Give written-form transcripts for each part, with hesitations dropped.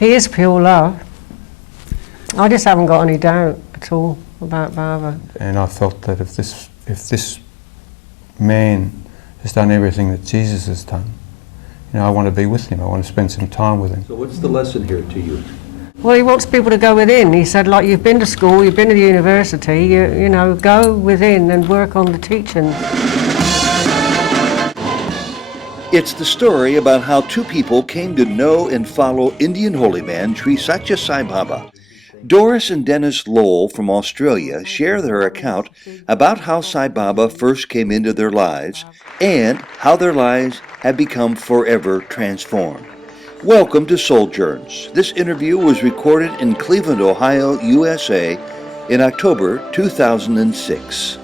He is pure love. I just haven't got any doubt at all about Baba. And I felt that if this man has done everything that Jesus has done, I want to be with him. I want to spend some time with him. So what's the lesson here to you? Well, he wants people to go within. He said, like, you've been to school, you've been to the university, you know, go within and work on the teaching. It's the story about how two people came to know and follow Indian holy man Sri Satya Sai Baba. Doris and Dennis Loel from Australia share their account about how Sai Baba first came into their lives and how their lives have become forever transformed. Welcome to Souljourns. This interview was recorded in Cleveland, Ohio, USA in October 2006.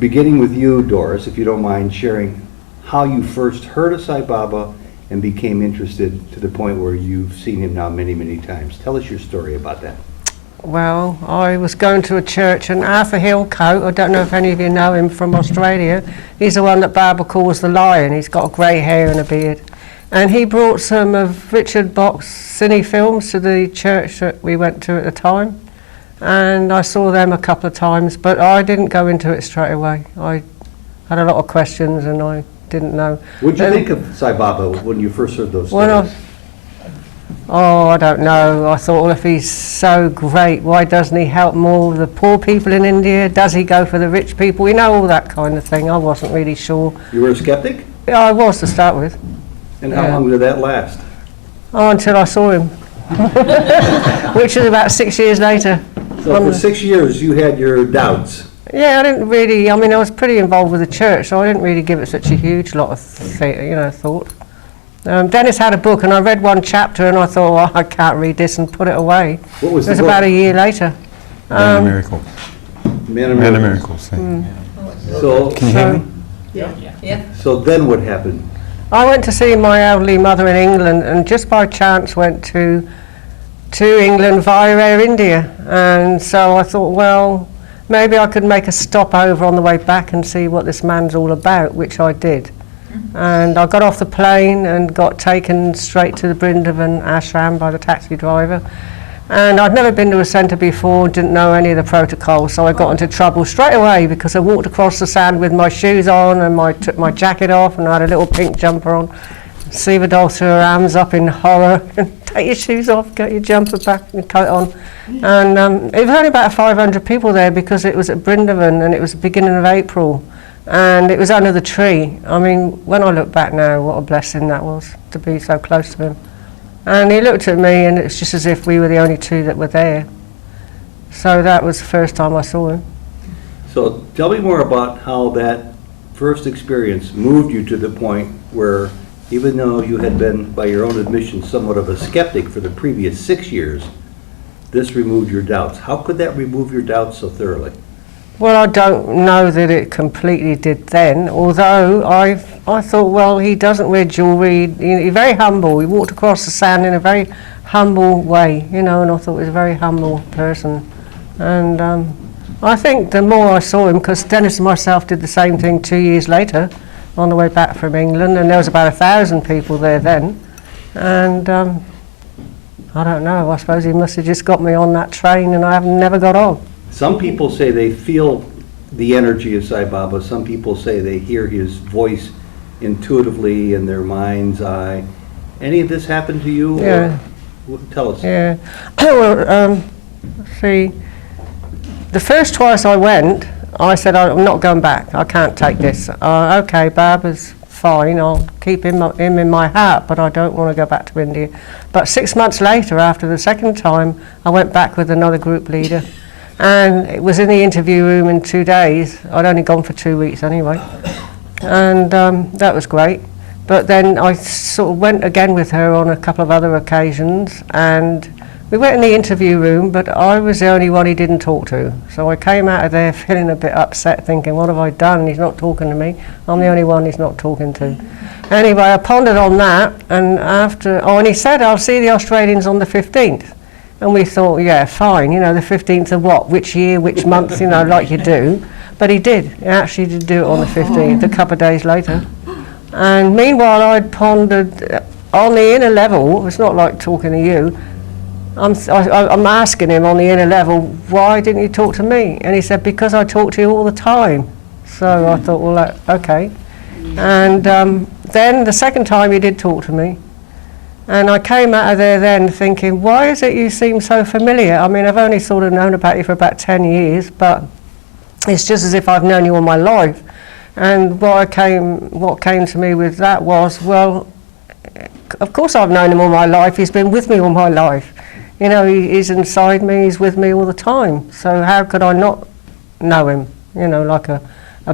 Beginning with you, Doris, if you don't mind sharing how you first heard of Sai Baba and became interested to the point where you've seen him now many, many times. Tell us your story about that. Well, I was going to a church, and Arthur Hillcoat, I don't know if any of you know him from Australia, he's the one that Baba calls the Lion. He's got grey hair and a beard. And he brought some of Richard Bock's cine films to the church that we went to at the time. And I saw them a couple of times, but I didn't go into it straight away. I had a lot of questions and I didn't know. What did you think of Sai Baba when you first heard those stories? I don't know. I thought, well, if he's so great, why doesn't he help more of the poor people in India? Does he go for the rich people? You know, all that kind of thing. I wasn't really sure. You were a skeptic? Yeah, I was to start with. And how long did that last? Oh, until I saw him, which was about 6 years later. So for 6 years you had your doubts. Yeah, I didn't really, I was pretty involved with the church, so I didn't really give it such a huge lot of thought. Dennis had a book, and I read one chapter, and I thought, well, I can't read this, and put it away. What was it? It was the book? about a year later. Man of Miracles. Man of Miracles. So, can you hear me? Yeah. So then what happened? I went to see my elderly mother in England, and just by chance went to England via Air India. And so I thought, well, maybe I could make a stop over on the way back and see what this man's all about, which I did. And I got off the plane and got taken straight to the Brindavan ashram by the taxi driver. And I'd never been to a centre before, didn't know any of the protocols, so I got into trouble straight away because I walked across the sand with my shoes on and took my jacket off, and I had a little pink jumper on. Sivadol threw her arms up in horror. Take your shoes off, get your jumper back and your coat on. And it was only about 500 people there because it was at Brindavan and it was the beginning of April. And it was under the tree. When I look back now, what a blessing that was to be so close to him. And he looked at me, and it's just as if we were the only two that were there. So that was the first time I saw him. So tell me more about how that first experience moved you to the point where, even though you had been, by your own admission, somewhat of a skeptic for the previous 6 years, this removed your doubts. How could that remove your doubts so thoroughly? Well, I don't know that it completely did then, although I thought, well, he doesn't wear jewellery, he's very humble. He walked across the sand in a very humble way, and I thought he was a very humble person. And I think the more I saw him, because Dennis and myself did the same thing 2 years later on the way back from England, and there was about 1,000 people there then. And I don't know, I suppose he must have just got me on that train and I have never got on. Some people say they feel the energy of Sai Baba. Some people say they hear his voice intuitively in their mind's eye. Any of this happened to you? Yeah. Or, tell us. Yeah. Well, see, the first twice I went, I said, I'm not going back. I can't take this. Okay, Baba's fine. I'll keep him in my heart, but I don't want to go back to India. But 6 months later, after the second time, I went back with another group leader. And it was in the interview room in 2 days. I'd only gone for 2 weeks anyway. And that was great. But then I sort of went again with her on a couple of other occasions, and we went in the interview room, but I was the only one he didn't talk to. So I came out of there feeling a bit upset, thinking, what have I done? He's not talking to me. I'm the only one he's not talking to. Anyway, I pondered on that, and and he said, I'll see the Australians on the 15th. And we thought, yeah, fine, the 15th of what, which year, which month, like you do. But he did. He actually did do it on the 15th, a couple of days later. And meanwhile, I'd pondered on the inner level. It's not like talking to you. I'm asking him on the inner level, why didn't you talk to me? And he said, because I talk to you all the time. So I thought, well, okay. And then the second time he did talk to me. And I came out of there then thinking, why is it you seem so familiar? I mean, I've only sort of known about you for about 10 years, but it's just as if I've known you all my life. And what came to me with that was, well, of course I've known him all my life. He's been with me all my life. You know, he's inside me, he's with me all the time. So how could I not know him, you know, like a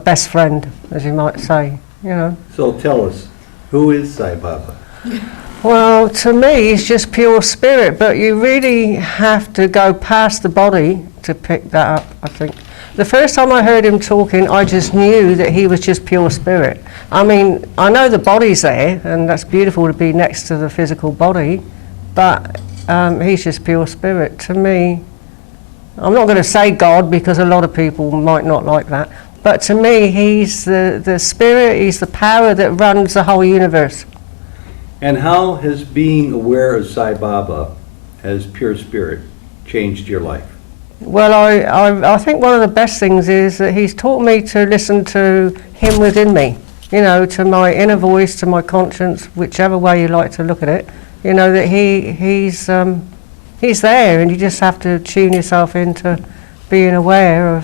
best friend, as you might say, you know. So tell us, who is Sai Baba? Well, to me, he's just pure spirit, but you really have to go past the body to pick that up, I think. The first time I heard him talking, I just knew that he was just pure spirit. I mean, I know the body's there, and that's beautiful to be next to the physical body, but he's just pure spirit. To me, I'm not going to say God, because a lot of people might not like that, but to me, he's the spirit, he's the power that runs the whole universe. And how has being aware of Sai Baba as pure spirit changed your life? Well, I think one of the best things is that he's taught me to listen to him within me, you know, to my inner voice, to my conscience, whichever way you like to look at it. You know, that he's there, and you just have to tune yourself into being aware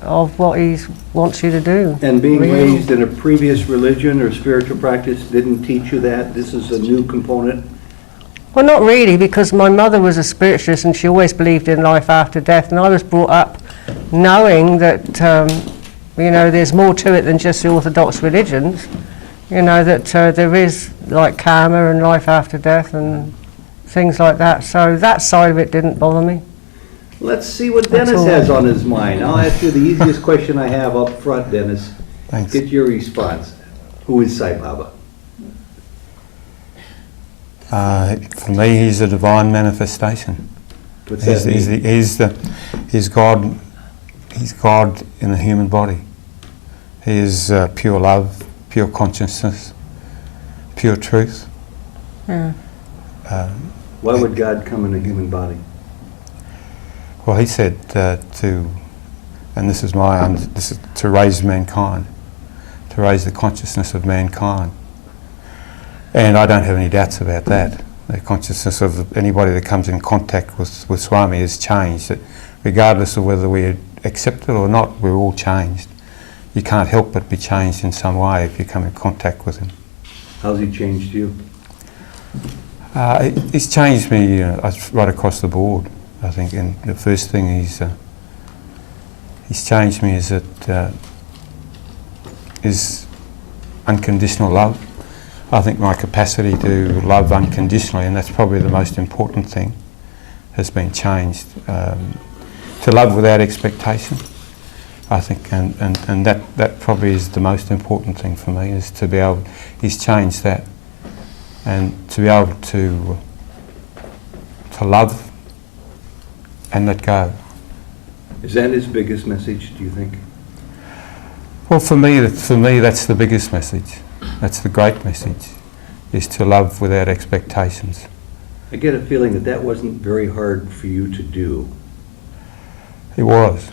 of what he wants you to do. And being raised in a previous religion or spiritual practice didn't teach you that? This is a new component? Well, not really, because my mother was a spiritualist and she always believed in life after death, and I was brought up knowing that, you know, there's more to it than just the orthodox religions. You know, that there is like karma and life after death and things like that. So that side of it didn't bother me. Let's see what Dennis has on his mind. I'll ask you the easiest question I have up front, Dennis. Thanks. Get your response. Who is Sai Baba? For me, he's a divine manifestation. What's that mean? He's God. He's God in a human body. He is pure love, pure consciousness, pure truth. Yeah. Why would God come in a human body? Well, he said and this is this is to raise mankind, to raise the consciousness of mankind. And I don't have any doubts about that. The consciousness of anybody that comes in contact with Swami has changed. That regardless of whether we accept it or not, we're all changed. You can't help but be changed in some way if you come in contact with him. How's he changed you? He's changed me right across the board, I think. And the first thing he's changed me is that is unconditional love. I think my capacity to love unconditionally, and that's probably the most important thing, has been changed. To love without expectation, I think, and that probably is the most important thing for me, is to be able, he's changed that, and to be able to love and let go. Is that his biggest message, do you think? Well, for me, that's the biggest message. That's the great message, is to love without expectations. I get a feeling that that wasn't very hard for you to do. It was.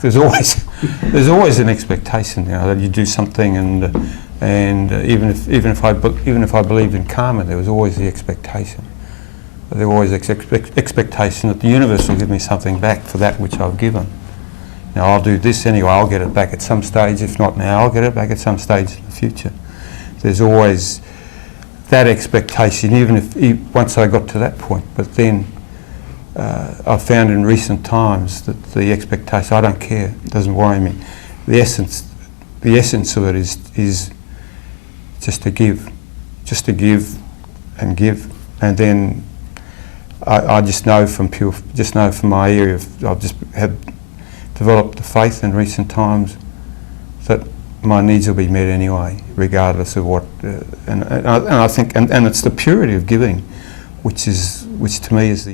There's always an expectation, you know, that you do something, and even if I believed in karma, there was always the expectation. There was always expectation that the universe will give me something back for that which I've given. Now, I'll do this anyway, I'll get it back at some stage. If not now, I'll get it back at some stage in the future. There's always that expectation, even if once I got to that point. But then I've found in recent times that the expectation, I don't care, it doesn't worry me. The essence of it is just to give and give. And then I just know from my area, I've just developed the faith in recent times that my needs will be met anyway, regardless of what. And I think, and it's the purity of giving, which to me is the